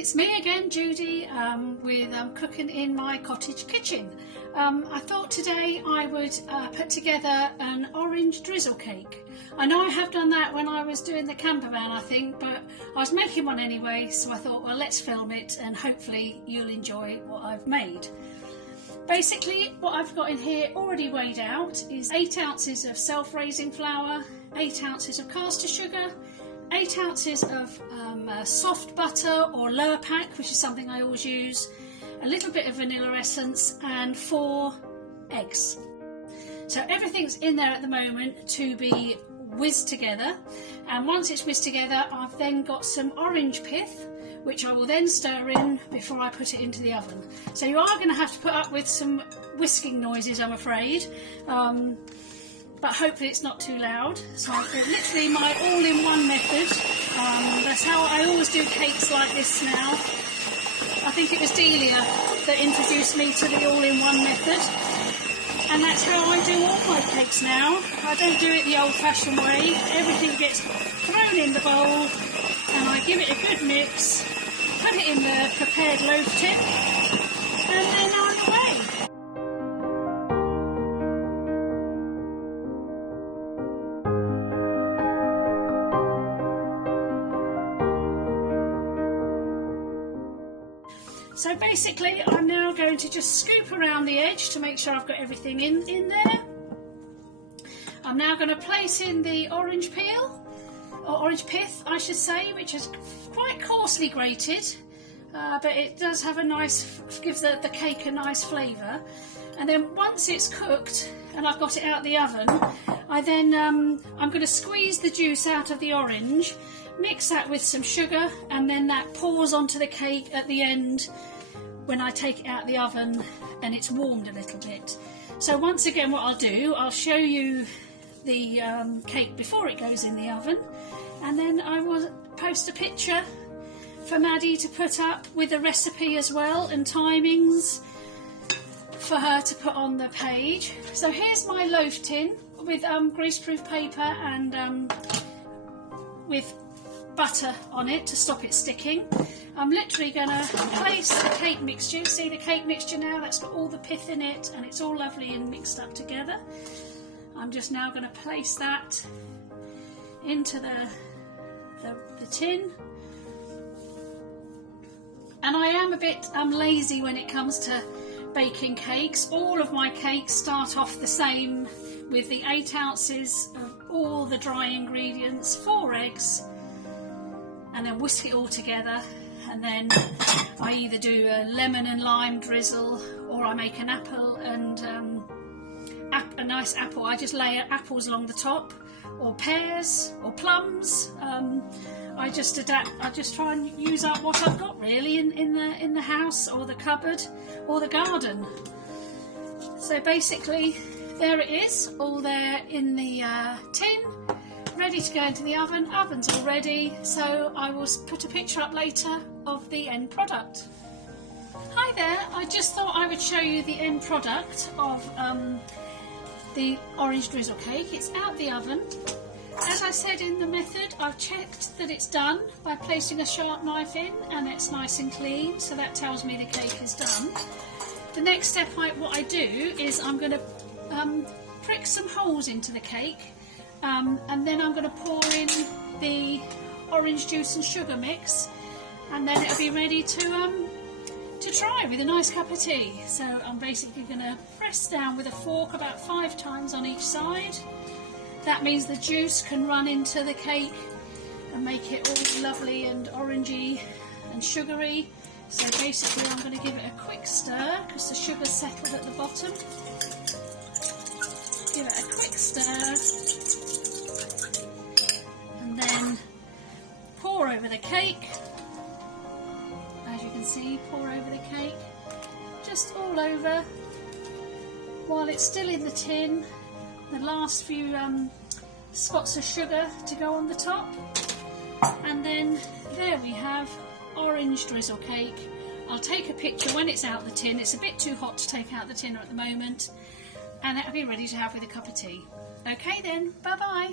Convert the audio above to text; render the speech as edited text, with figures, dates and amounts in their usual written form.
it's me again, Judy, with cooking in my cottage kitchen. I thought today I would put together an orange drizzle cake. I know I have done that when I was doing the camper van, I think, but I was making one anyway, so I thought, well, let's film it and hopefully you'll enjoy what I've made. Basically, what I've got in here already weighed out is 8 ounces of self-raising flour, 8 ounces of caster sugar, 8 ounces of soft butter or lower pack, which is something I always use, a little bit of vanilla essence, and 4 eggs. So everything's in there at the moment to be whizzed together, and once it's whizzed together, I've then got some orange pith, which I will then stir in before I put it into the oven. So you are going to have to put up with some whisking noises, I'm afraid. But hopefully it's not too loud. So I've got literally my all-in-one method. That's how I always do cakes like this now. I think it was Delia that introduced me to the all-in-one method. And that's how I do all my cakes now. I don't do it the old-fashioned way. Everything gets thrown in the bowl and I give it a good mix, put it in the prepared loaf tip, and then on the way. So basically I'm now going to just scoop around the edge to make sure I've got everything in there. I'm now going to place in the orange peel, or orange pith I should say, which is quite coarsely grated, but it does have a nice, gives the cake a nice flavour. And then once it's cooked and I've got it out of the oven, I'm going to squeeze the juice out of the orange, mix that with some sugar, and then that pours onto the cake at the end when I take it out of the oven and it's warmed a little bit. So once again, what I'll do, I'll show you the cake before it goes in the oven, and then I will post a picture for Maddie to put up with a recipe as well and timings for her to put on the page. So here's my loaf tin with greaseproof paper and with butter on it to stop it sticking. I'm literally going to place the cake mixture. See the cake mixture now? That's got all the pith in it and it's all lovely and mixed up together. I'm just now going to place that into the tin. And I am a bit lazy when it comes to baking cakes. All of my cakes start off the same with the 8 ounces of all the dry ingredients, 4 eggs, and then whisk it all together, and then I either do a lemon and lime drizzle, or I make an apple and a nice apple. I just lay apples along the top, or pears or plums. I just adapt. I just try and use up what I've got really in the house or the cupboard or the garden. So basically there it is, all there in the tin, ready to go into the oven. Oven's all ready, so I will put a picture up later of the end product. Hi there, I just thought I would show you the end product of the orange drizzle cake. It's out the oven. As I said in the method, I've checked that it's done by placing a sharp knife in, and it's nice and clean, so that tells me the cake is done. The next step, what I do is I'm going to prick some holes into the cake, and then I'm going to pour in the orange juice and sugar mix, and then it'll be ready to try with a nice cup of tea. So I'm basically going to press down with a fork about 5 times on each side. That means the juice can run into the cake and make it all lovely and orangey and sugary. So basically I'm going to give it a quick stir because the sugar's settled at the bottom. Give it a quick stir and then pour over the cake. As you can see, pour over the cake, just all over while it's still in the tin. The last few spots of sugar to go on the top, and then there we have orange drizzle cake. I'll take a picture when it's out the tin. It's a bit too hot to take out the tin at the moment, and it'll be ready to have with a cup of tea. Okay then, bye bye.